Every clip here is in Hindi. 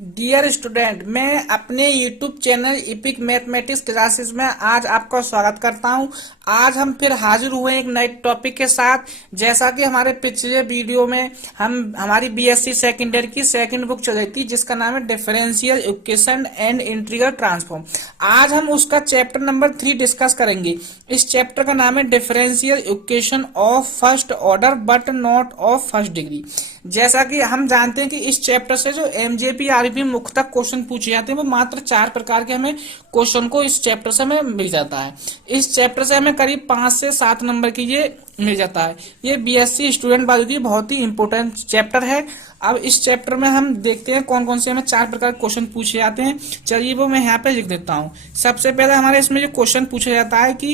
डियर स्टूडेंट, मैं अपने YouTube channel EPIC mathematics classes में आज आपका स्वागत करता हूं। आज हम फिर हाजिर हुए एक नए टॉपिक के साथ। जैसा कि हमारे पिछले वीडियो में हम हमारी बीएससी सेकेंड ईयर की सेकंड बुक चल रही थी, जिसका नाम है differential equation and integral transform. आज हम उसका चैप्टर नंबर 3 डिस्कस करेंगे। इस चैप्टर का नाम है differential equation of first order but not of first degree. जैसा कि हम जानते हैं कि इस चैप्टर से जो एमजेपी आरबी मुख्य क्वेश्चन पूछे जाते हैं, वो मात्र 4 प्रकार के हमें क्वेश्चन को इस चैप्टर से हमें मिल जाता है। इस चैप्टर से हमें करीब 5 से 7 नंबर की ये मिल जाता है। ये बीएससी स्टूडेंट वालों की बहुत ही इंपॉर्टेंट चैप्टर है। अब इस चैप्टर में हम देखते हैं कौन कौन से हमें 4 प्रकार के क्वेश्चन पूछे जाते हैं। चलिए वो मैं यहाँ पे लिख देता हूँ। सबसे पहले हमारे इसमें जो क्वेश्चन पूछा जाता है कि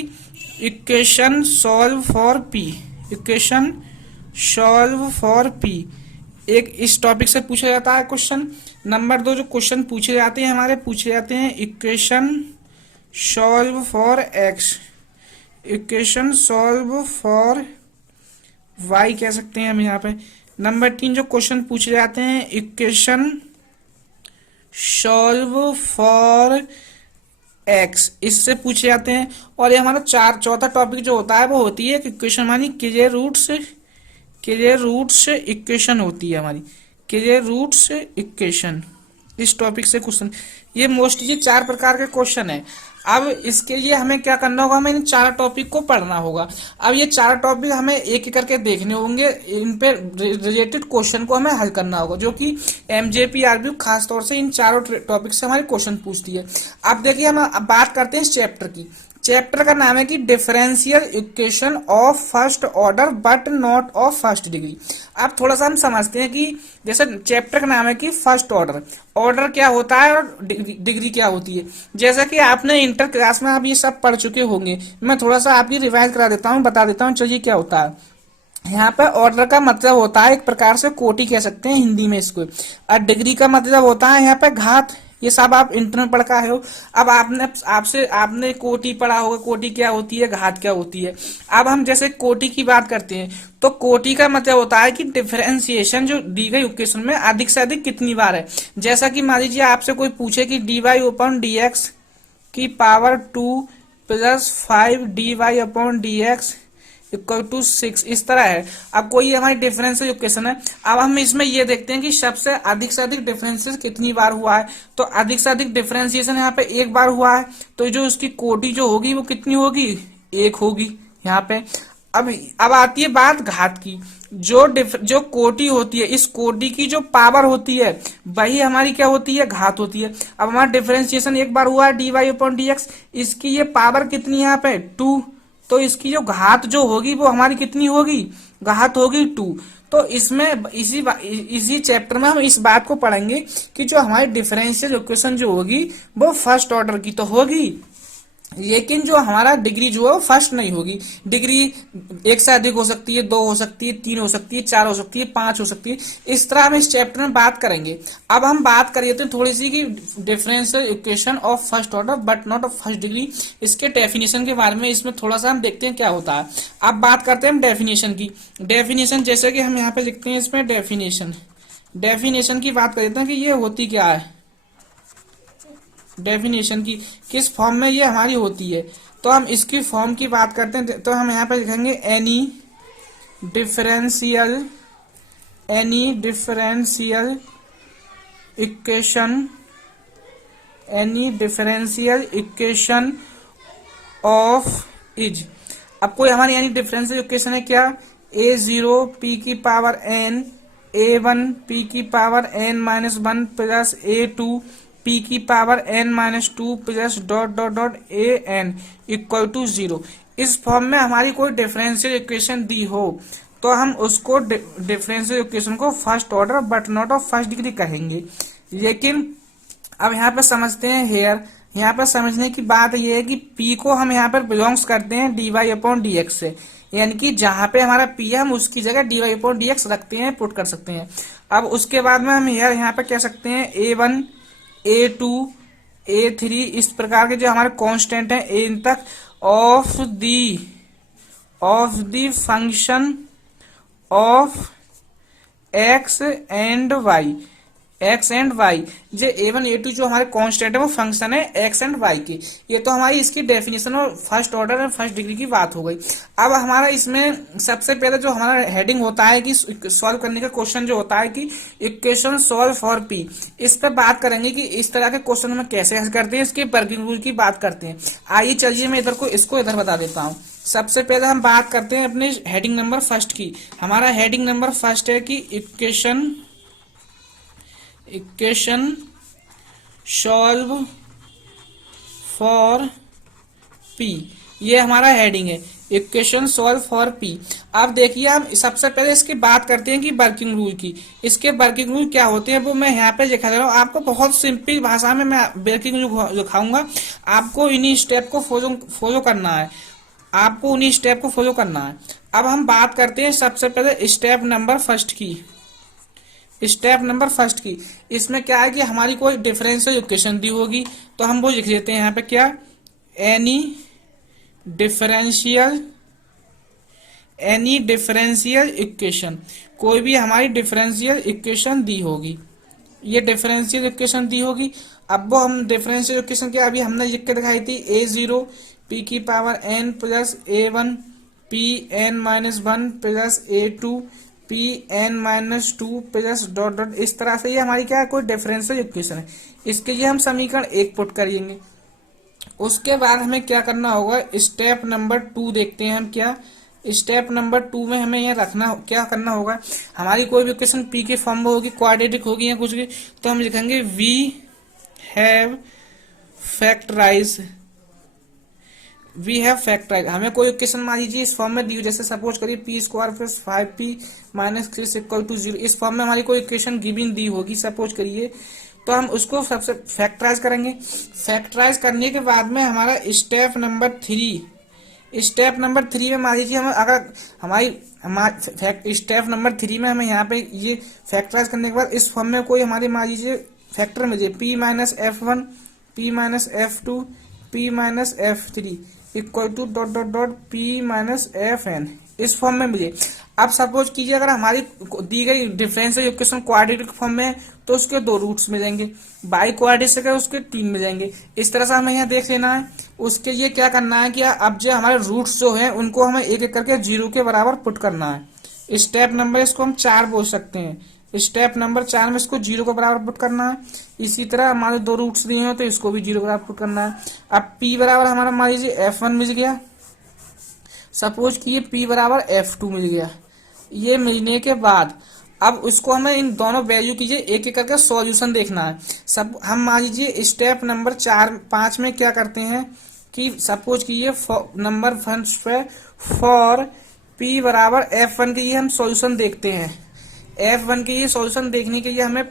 equation solve for P, equation solve for P, एक इस टॉपिक से पूछा जाता है क्वेश्चन। नंबर 2 जो क्वेश्चन पूछे जाते हैं हमारे, पूछे जाते हैं equation solve for X, equation solve for Y कह सकते हैं हम यहाँ पे। नंबर 3 जो क्वेश्चन पूछे जाते हैं इक्वेशन सॉल्व फॉर एक्स, इससे पूछे जाते हैं। और ये हमारा चौथा टॉपिक जो होता है वो होती है इक्वेशन, मानी क्लियर रूट्स इक्वेशन होती है हमारी, क्लियर रूट्स इक्वेशन। इस टॉपिक से क्वेश्चन, ये मोस्टली ये 4 प्रकार के क्वेश्चन है। अब इसके लिए हमें क्या करना होगा, हमें इन 4 टॉपिक को पढ़ना होगा। अब ये 4 टॉपिक हमें एक एक करके देखने होंगे, इन पे रिलेटेड क्वेश्चन को हमें हल करना होगा, जो कि एमजेपी आरबी खास तौर से इन चारों टॉपिक से हमारे क्वेश्चन पूछती है। अब देखिए हम अब बात करते हैं इस चैप्टर की। चैप्टर का नाम है कि differential equation of first order but not of first degree. अब थोड़ा सा हम समझते हैं कि जैसे चैप्टर का नाम है कि फर्स्ट ऑर्डर, ऑर्डर क्या होता है और डिग्री क्या होती है। जैसा कि आपने इंटर क्लास में आप ये सब पढ़ चुके होंगे, मैं थोड़ा सा आपकी रिवाइज करा देता हूँ, बता देता हूँ। चलिए क्या होता है यहाँ पर। ऑर्डर का मतलब होता है एक प्रकार से कोटि कह सकते हैं हिंदी में इसको, और डिग्री का मतलब होता है यहाँ पे घात। ये सब आप इंटर में पढ़ का हो। अब आपने कोटि पढ़ा होगा, कोटि क्या होती है, घात क्या होती है। अब हम जैसे कोटि की बात करते हैं तो कोटि का मतलब होता है कि डिफरेंशिएशन जो दी गई इक्वेशन में अधिक से अधिक कितनी बार है। जैसा कि मान लीजिए आपसे कोई पूछे कि dy अपॉन dx की power 2 plus 5 dy upon dx equal to 6, इस तरह है। अब कोई हमारी डिफरेंशियल इक्वेशन है। अब हम इसमें ये देखते हैं कि सबसे अधिक से अधिक डिफरेंशियल कितनी बार हुआ है। तो अधिक से अधिक डिफरेंशिएशन यहाँ पे एक बार हुआ है, तो जो उसकी कोटि जो होगी वो कितनी होगी, 1 होगी यहाँ पे। अब आती है बात घात की। जो कोटि होती है, इस कोटि की जो पावर होती है वही हमारी क्या होती है, घात होती है। अब हमारा डिफरेंशिएशन एक बार हुआ है dy अपॉन dx, इसकी ये पावर कितनी है यहाँ पे 2, तो इसकी जो घात जो होगी वो हमारी कितनी होगी, घात होगी 2। तो इसमें इसी चैप्टर में हम इस बात को पढ़ेंगे कि जो हमारी डिफरेंशियल इक्वेशन जो होगी वो फर्स्ट ऑर्डर की तो होगी, लेकिन जो हमारा डिग्री जो है वो फर्स्ट नहीं होगी। डिग्री एक से अधिक हो सकती है, 2 हो सकती है, 3 हो सकती है, 4 हो सकती है, 5 हो सकती है। इस तरह हम इस चैप्टर में बात करेंगे। अब हम बात करिए तो थोड़ी सी कि differential equation of first order but not of first degree, इसके डेफिनेशन के बारे में इसमें थोड़ा सा हम देखते हैं क्या होता है। अब बात करते हैं हम डेफिनेशन की। डेफिनेशन जैसे कि हम यहाँ पे लिखते हैं इसमें डेफिनेशन की बात करते हैं कि ये होती क्या है, डेफिनेशन की किस फॉर्म में ये हमारी होती है। तो हम इसकी फॉर्म की बात करते हैं तो हम यहाँ पे लिखेंगे any differential equation of is. अब कोई हमारी यानी डिफरेंशियल इक्वेशन है क्या, a0 p की पावर n, a1 p की power n minus 1 plus a2 p की power n minus 2 plus dot dot dot a n equal to 0। इस फॉर्म में हमारी कोई डिफरेंशियल इक्वेशन दी हो तो हम उसको डिफरेंशियल इक्वेशन को first order but not of first degree कहेंगे। लेकिन अब यहाँ पर समझते हैं यहाँ पर समझने की बात यह है कि p को हम यहाँ पर बिलोंग्स करते हैं dy अपॉन dx से, यानी कि जहां पे हमारा p है हम उसकी जगह dy अपॉन dx रखते हैं, पुट कर सकते हैं। अब उसके बाद में हम यहाँ पे कह सकते हैं a1 a2 a3 इस प्रकार के जो हमारे कांस्टेंट हैं n तक of the function of x and y, X and Y, जो A1 A2 जो हमारे कांस्टेंट है वो फंक्शन है एक्स एंड वाई की। ये तो हमारी इसकी डेफिनेशन और फर्स्ट ऑर्डर और फर्स्ट डिग्री की बात हो गई। अब हमारा इसमें सबसे पहले जो हमारा हेडिंग होता है कि सॉल्व करने का क्वेश्चन जो होता है कि इक्वेशन सॉल्व फॉर पी, इस पर बात करेंगे कि इस तरह के क्वेश्चन हम कैसे हल करते हैं, इसके वर्किंग रूल की बात करते हैं। आइए चलिए मैं इधर को इसको इधर बता देता हूँ। सबसे पहले हम बात करते हैं अपने हेडिंग नंबर फर्स्ट की। हमारा हेडिंग नंबर फर्स्ट है कि इक्वेशन सॉल्व फॉर पी, ये हमारा हेडिंग है, इक्वेशन सॉल्व फॉर पी। अब देखिए हम सबसे पहले इसकी बात करते हैं कि वर्किंग रूल की। इसके वर्किंग रूल क्या होते हैं वो मैं यहाँ पे दिखा दे रहा हूँ आपको, बहुत सिंपल भाषा में मैं वर्किंग रूल दिखाऊंगा। आपको इन्हीं स्टेप को फॉलो करना है, आपको उन्हीं स्टेप को फॉलो करना है। अब हम बात करते हैं सबसे पहले स्टेप नंबर फर्स्ट की। स्टेप नंबर फर्स्ट की इसमें क्या है कि हमारी कोई डिफरेंशियल इक्वेशन दी होगी, तो हम वो लिख देते हैं यहाँ पे क्या, एनी डिफरेंशियल इक्वेशन, कोई भी हमारी डिफरेंशियल इक्वेशन दी होगी, ये डिफरेंशियल इक्वेशन दी होगी। अब वो हम डिफरेंशियल इक्वेशन क्या अभी हमने लिख के दिखाई थी, A0 p की power n plus A1 p n minus 1 plus A2 p n minus 2 plus dot dot, इस तरह से ये हमारी क्या है कोई डिफरेंशियल इक्वेशन है। इसके लिए हम समीकरण 1 पुट करेंगे। उसके बाद हमें क्या करना होगा, स्टेप नंबर 2 देखते हैं हम क्या। स्टेप नंबर 2 में हमें यह रखना क्या करना होगा, हमारी कोई भी इक्वेशन पी के फॉर्म में होगी, क्वाड्रेटिक होगी या कुछ भी, तो हम लिखेंगे वी हैव फैक्टराइज हमें कोई इक्वेशन मान लीजिए इस फॉर्म में दी हो, जैसे सपोज करिए P square plus 5p minus 3 equal to 0, इस फॉर्म में हमारी कोई इक्वेशन गिवन दी होगी सपोज करिए, तो हम उसको सबसे फैक्टराइज करेंगे। फैक्टराइज करने के बाद में हमारा स्टेप नंबर 3 में मान लीजिए हम अगर हमारी स्टेप नंबर 3 में हमें यहाँ पे ये फैक्टराइज करने के बाद इस फॉर्म में कोई हमारी मान लीजिए फैक्टर मिल जाए p minus F1 p minus F2 p minus F3 equal to dot dot dot p minus Fn, इस फॉर्म में मिले। अब सपोज कीजिए अगर हमारी दी गई डिफरेंशियल इक्वेशन क्वाड्रेटिक फॉर्म में है तो उसके 2 रूट्स मिलेंगे, बाई क्वाड्रेटिक है उसके 3 मिलेंगे, इस तरह से हमें यहाँ देख लेना है। उसके लिए क्या करना है कि अब जो हमारे रूट्स जो हैं उनको हमें एक एक करके 0 के बराबर पुट करना है। स्टेप नंबर इसको हम 4 बोल सकते हैं, स्टेप नंबर 4 में इसको 0 के बराबर पुट करना है। इसी तरह हमारे 2 रूट्स दिए हैं तो इसको भी 0 के बराबर पुट करना है। अब p बराबर हमारा मान लीजिए F1 मिल गया, सपोज कि ये p बराबर F2 मिल गया। ये मिलने के बाद अब उसको हमें इन दोनों वैल्यू कीजिए एक एक करके सॉल्यूशन देखना है। सब हम मान लीजिए स्टेप नंबर 5 में क्या करते हैं कि सपोज कीजिए नंबर फर्स्ट पे फॉर p बराबर F1 के लिए हम सॉल्यूशन देखते हैं। F1 के लिए सॉल्यूशन देखने के लिए हमें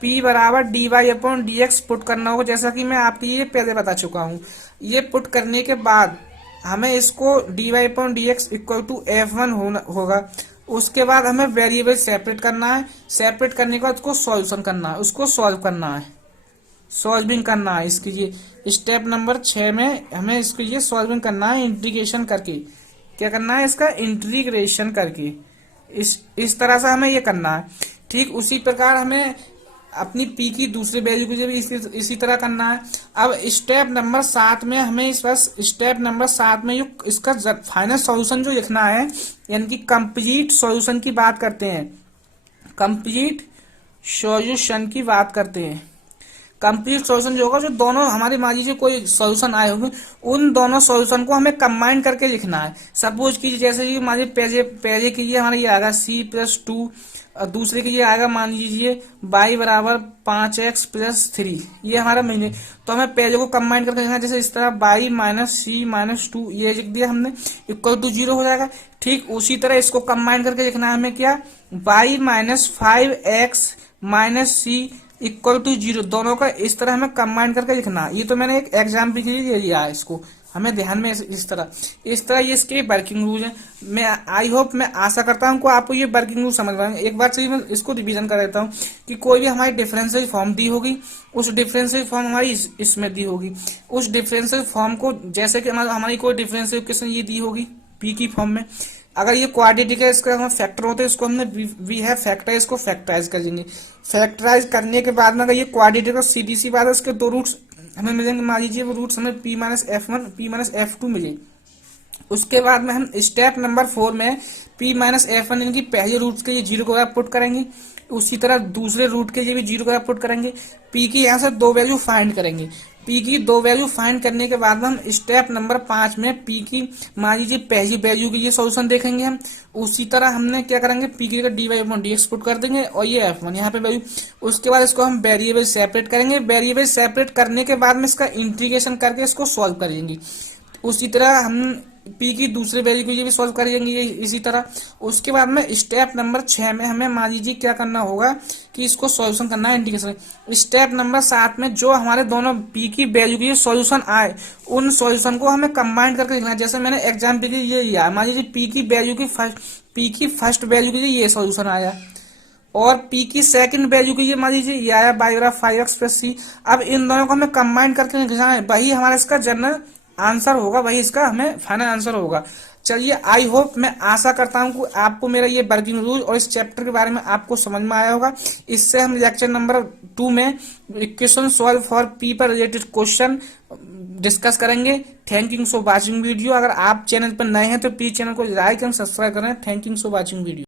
p बराबर dy/dx पुट करना होगा, जैसा कि मैं आपके लिए पहले बता चुका हूँ। ये पुट करने के बाद हमें इसको dy/dx इक्वल टू F1 होगा। उसके बाद हमें वेरिएबल सेपरेट करना है, सेपरेट करने के बाद उसको सॉल्यूशन करना है, उसको सॉल्व करना है, सॉल्विंग करना है। इसके लिए स्टेप नंबर 6 में हमें इसके लिए सॉल्विंग करना है, इंटीग्रेशन करके। क्या करना है, इसका इंटीग्रेशन करके इस तरह से हमें ये करना है। ठीक उसी प्रकार हमें अपनी p की दूसरी वैल्यू को भी इसी तरह करना है। अब स्टेप नंबर 7 में हमें स्टेप नंबर 7 में इसका फाइनल सॉल्यूशन जो लिखना है, यानी कि कंप्लीट सॉल्यूशन की बात करते हैं, कंप्लीट सॉल्यूशन की बात करते हैं। कंप्लीट सॉल्यूशन जो होगा, जो दोनों हमारे मान लीजिए कोई सॉल्यूशन आए होंगे, उन दोनों सॉल्यूशन को हमें कंबाइन करके लिखना है। सपोज कीजिए जैसे कि मान लीजिए पहले के लिए हमारा ये आएगा c+2, दूसरे के लिए आएगा मान लीजिए y बराबर 5x प्लस 3, ये हमारा मिले, तो हमें पहले को कंबाइन करके लिखना है। जैसे इस तरह y माइनस c माइनस 2 ये लिख दिया हमने, इक्वल टू 0 हो जाएगा। ठीक उसी तरह इसको कंबाइन करके लिखना है हमें क्या, y minus 5x minus c equal to 0, दोनों का इस तरह हमें कंबाइन करके लिखना है। ये तो मैंने एक एग्जाम्पल के लिए लिया है, इसको हमें ध्यान में इस तरह ये इसके वर्किंग रूल है। मैं आई होप, मैं आशा करता हूँ को आपको ये वर्किंग रूल समझ पाएंगे। एक बार चलिए मैं इसको रिवीजन कर देता हूँ कि कोई भी हमारी डिफरेंशियल फॉर्म दी होगी, उस डिफरेंशियल फॉर्म हमारी इसमें दी होगी। उस डिफरेंशियल फॉर्म को जैसे कि हमारी कोई डिफरेंशियल इक्वेशन ये दी होगी p की फॉर्म में। अगर ये क्वाड्रेटिक है, इसका हम फैक्टर होते हैं, इसको हमने वी है फैक्टराइज, इसको फैक्टराइज कर देंगे। फैक्टराइज करने के बाद में अगर ये क्वाड्रेटिक है, सीधी सी बात है, इसके दो रूट्स हमें मिलेंगे। मान लीजिए वो रूट्स हमें p-f1 p-f2 मिले। उसके बाद में हम स्टेप नंबर 4 में p-f1 इनकी पहले रूट के ये 0 को पुट करेंगे, उसी तरह दूसरे रूट के लिए भी 0 को पुट करेंगे। p की यहाँ से दो वैल्यू फाइंड करेंगे। p की दो वैल्यू फाइंड करने के बाद में हम स्टेप नंबर 5 में p की मान लीजिए पहली वैल्यू के लिए सॉल्यूशन देखेंगे हम। उसी तरह हमने क्या करेंगे, p की dy/dx पुट कर देंगे और ये f1 यहाँ पे वैल्यू। उसके बाद इसको हम वेरिएबल सेपरेट करेंगे। वेरिएबल सेपरेट करने के बाद में इसका इंटीग्रेशन करके इसको सॉल्व करेंगे। उसी तरह हम p की दूसरे वैल्यू के लिए भी सॉल्व करेंगे इसी तरह। उसके बाद में स्टेप नंबर 6 में हमें मान लीजिए क्या करना होगा कि इसको सॉल्यूशन करना है, इंटीग्रेशन। स्टेप नंबर 7 में जो हमारे दोनों p की वैल्यू के सॉल्यूशन आए, उन सॉल्यूशन को हमें कंबाइन करके लिखना है। जैसे मैंने एग्जाम्पल के लिए ये लिया, मान लीजिए p की फर्स्ट वैल्यू के लिए ये सॉल्यूशन आया और p की सेकंड वैल्यू के लिए मान लीजिए ये आया बाई 5x+c। अब इन दोनों को हमें कंबाइन करके लिखना है, वही हमारा इसका जनरल आंसर होगा, वही इसका हमें फाइनल आंसर होगा। चलिए, आई होप, मैं आशा करता हूं कि आपको मेरा ये वर्किंग रूल और इस चैप्टर के बारे में आपको समझ में आया होगा। इससे हम लेक्चर नंबर 2 में इक्वेशन सॉल्व फॉर पी पर रिलेटेड क्वेश्चन डिस्कस करेंगे। Thank you for watching video. अगर आप चैनल पर नए हैं तो प्लीज चैनल को लाइक एंड सब्सक्राइब करें। Thank you for watching video.